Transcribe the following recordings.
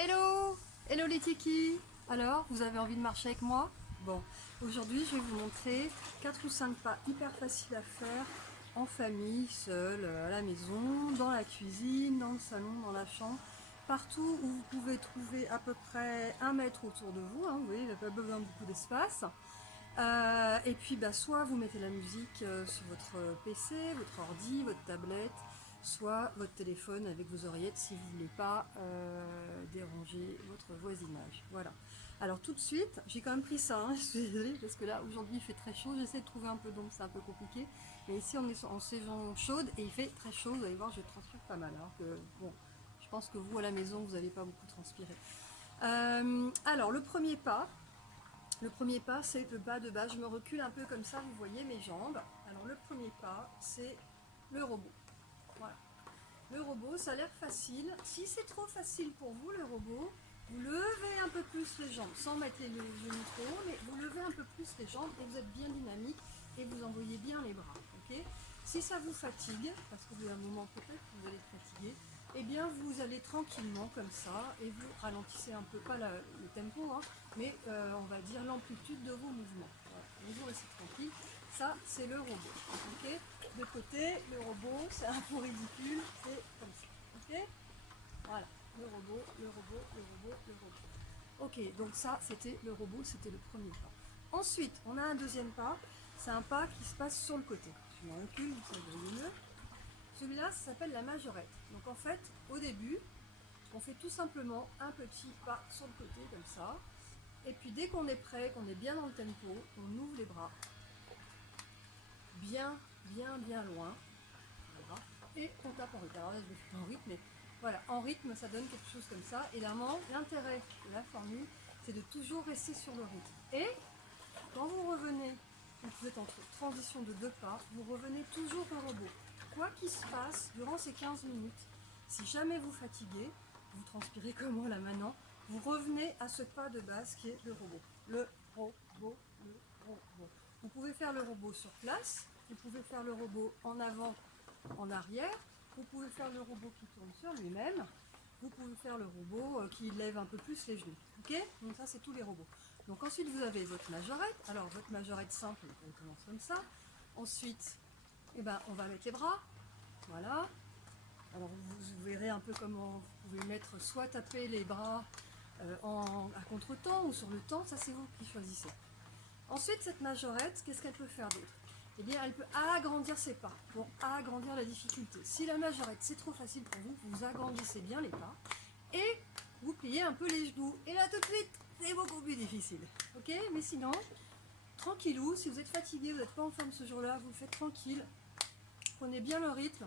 Hello! Hello les tikis! Alors, vous avez envie de marcher avec moi? Bon, aujourd'hui je vais vous montrer 4 ou 5 pas hyper faciles à faire en famille, seul, à la maison, dans la cuisine, dans le salon, dans la chambre, partout où vous pouvez trouver à peu près 1 mètre autour de vous, hein, vous voyez, il n'y a pas besoin de beaucoup d'espace. Et puis soit vous mettez la musique sur votre PC, votre ordi, votre tablette, soit votre téléphone avec vos oreillettes si vous ne voulez pas déranger votre voisinage. Voilà. Alors tout de suite, j'ai quand même pris ça, hein, je suis désolée parce que là aujourd'hui il fait très chaud, j'essaie de trouver un peu d'ombre, c'est un peu compliqué. Mais ici on est en saison chaude et il fait très chaud, vous allez voir je transpire pas mal. Alors que bon, je pense que vous à la maison vous n'allez pas beaucoup transpirer. Alors le premier pas, c'est le pas de base. Je me recule un peu comme ça, vous voyez mes jambes. Alors le premier pas, c'est le robot. Voilà. Le robot, ça a l'air facile. Si c'est trop facile pour vous, le robot, vous levez un peu plus les jambes, sans mettre les genoux trop haut, mais vous levez un peu plus les jambes et vous êtes bien dynamique et vous envoyez bien les bras. Okay, si ça vous fatigue, parce qu'au bout d'un moment peut-être que vous allez être fatigué, eh bien vous allez tranquillement comme ça et vous ralentissez un peu, pas le tempo, hein, mais on va dire l'amplitude de vos mouvements. Voilà. Donc vous restez tranquille. Ça, c'est le robot. Okay, de côté, le robot, c'est un peu ridicule, c'est comme ça. Ok, voilà, le robot, le robot, le robot, le robot. Ok, donc ça, c'était le robot, c'était le premier pas. Ensuite, on a un deuxième pas, c'est un pas qui se passe sur le côté. Je me recule, vous savez mieux. Celui-là, ça s'appelle la majorette. Donc en fait, au début, on fait tout simplement un petit pas sur le côté, comme ça. Et puis dès qu'on est prêt, qu'on est bien dans le tempo, on ouvre les bras. Bien, bien, bien loin. Voilà. Et on tape en rythme. Alors là, je vais faire en rythme, mais voilà, en rythme, ça donne quelque chose comme ça. Et l'intérêt de la formule, c'est de toujours rester sur le rythme. Et quand vous revenez, vous êtes en transition de 2 pas, vous revenez toujours au robot. Quoi qu'il se passe durant ces 15 minutes, si jamais vous fatiguez, vous transpirez comme moi là maintenant, vous revenez à ce pas de base qui est le robot. Le robot, le robot. Vous pouvez faire le robot sur place, vous pouvez faire le robot en avant, en arrière, vous pouvez faire le robot qui tourne sur lui-même, vous pouvez faire le robot qui lève un peu plus les genoux. Ok, donc ça c'est tous les robots. Donc ensuite vous avez votre majorette. Alors votre majorette simple, on commence comme ça. Ensuite, on va mettre les bras. Voilà. Alors vous verrez un peu comment vous pouvez mettre, soit taper les bras à contre-temps ou sur le temps, ça c'est vous qui choisissez. Ensuite cette majorette, qu'est-ce qu'elle peut faire d'autre? Eh bien elle peut agrandir ses pas, pour agrandir la difficulté. Si la majorette c'est trop facile pour vous, vous agrandissez bien les pas et vous pliez un peu les genoux. Et là tout de suite, c'est beaucoup plus difficile. Ok, mais sinon, tranquillou, si vous êtes fatigué, vous n'êtes pas en forme ce jour-là, vous le faites tranquille. Prenez bien le rythme,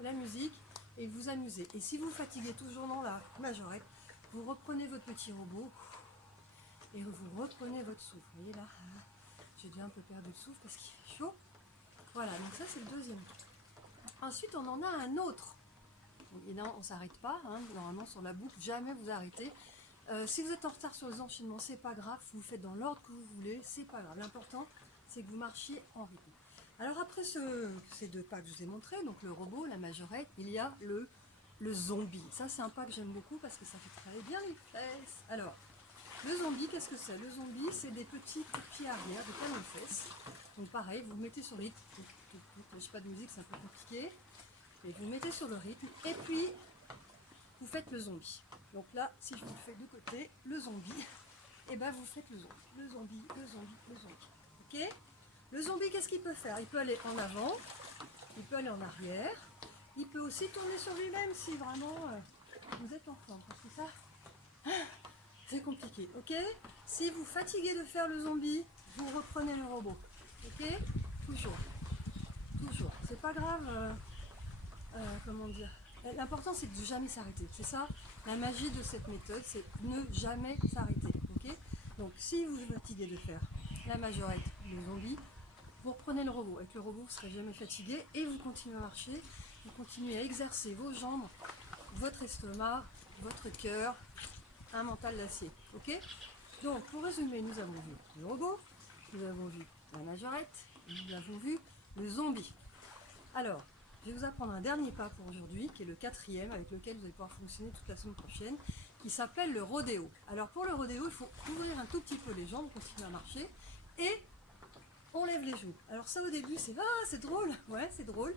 la musique, et vous amusez. Et si vous fatiguez toujours dans la majorette, vous reprenez votre petit robot et vous reprenez votre souffle. Vous voyez là, j'ai déjà un peu perdu le souffle parce qu'il fait chaud. Voilà, donc ça c'est le deuxième. Ensuite, on en a un autre. Et non, on ne s'arrête pas, hein, normalement sur la boucle, jamais vous arrêtez. Si vous êtes en retard sur les enchaînements, c'est pas grave, vous faites dans l'ordre que vous voulez, c'est pas grave. L'important, c'est que vous marchiez en rythme. Alors après ces 2 pas que je vous ai montrés, donc le robot, la majorette, il y a le zombie. Ça c'est un pas que j'aime beaucoup parce que ça fait travailler bien les fesses. Alors, le zombie, qu'est-ce que c'est? Le zombie, c'est des petits pieds arrière, des talons de fesses. Donc pareil, vous mettez sur le rythme. Je n'ai pas de musique, c'est un peu compliqué. Et vous mettez sur le rythme et puis vous faites le zombie. Donc là, si je vous le fais de côté, le zombie, et vous faites le zombie. Le zombie, le zombie, le zombie. Ok? Le zombie, qu'est-ce qu'il peut faire? Il peut aller en avant, il peut aller en arrière, il peut aussi tourner sur lui-même si vraiment vous êtes en forme. Parce que ça, c'est compliqué. Ok? Si vous fatiguez de faire le zombie, vous reprenez le robot. Ok? Toujours. Toujours. C'est pas grave. Comment dire, l'important c'est de jamais s'arrêter. C'est ça la magie de cette méthode, c'est ne jamais s'arrêter. Ok, donc si vous vous fatiguez de faire la majorette, le zombie, vous reprenez le robot. Avec le robot, vous ne serez jamais fatigué et vous continuez à marcher, vous continuez à exercer vos jambes, votre estomac, votre cœur, un mental d'acier. Ok, donc pour résumer, nous avons vu le robot, nous avons vu la majorette, nous avons vu le zombie. Alors, je vais vous apprendre un dernier pas pour aujourd'hui, qui est le 4e, avec lequel vous allez pouvoir fonctionner toute la semaine prochaine, qui s'appelle le rodéo. Alors pour le rodéo, il faut ouvrir un tout petit peu les jambes, continuer à marcher, et on lève les genoux. Alors ça au début, c'est drôle, ouais c'est drôle,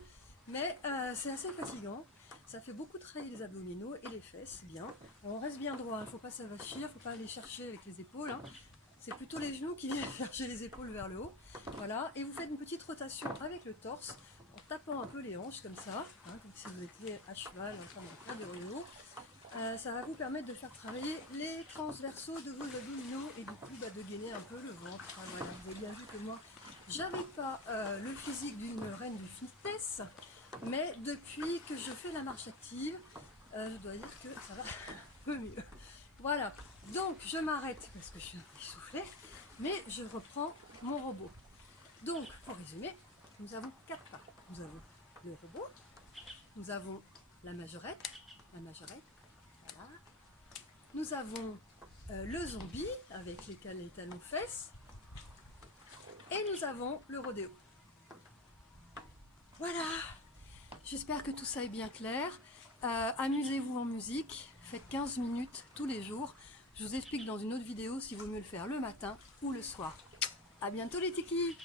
mais c'est assez fatigant. Ça fait beaucoup travailler les abdominaux et les fesses, bien. On reste bien droit, il ne faut pas s'avachir, il ne faut pas aller chercher avec les épaules. Hein. C'est plutôt les genoux qui viennent chercher les épaules vers le haut. Voilà, et vous faites une petite rotation avec le torse, en tapant un peu les hanches comme ça, hein, comme si vous étiez à cheval en train de faire du rodéo. Ça va vous permettre de faire travailler les transversaux de vos abdominaux et du coup de gainer un peu le ventre. Enfin, voilà, vous avez bien vu que moi, j'avais pas le physique d'une reine du fitness, mais depuis que je fais la marche active, je dois dire que ça va un peu mieux. Voilà, donc je m'arrête parce que je suis un peu essoufflée, mais je reprends mon robot. Donc, pour résumer, nous avons 4 pas. Nous avons le robot, nous avons la majorette, voilà. Nous avons le zombie avec les talons fesses, et nous avons le rodéo. Voilà, j'espère que tout ça est bien clair. Amusez-vous en musique, faites 15 minutes tous les jours. Je vous explique dans une autre vidéo s'il vaut mieux le faire le matin ou le soir. A bientôt les tikis!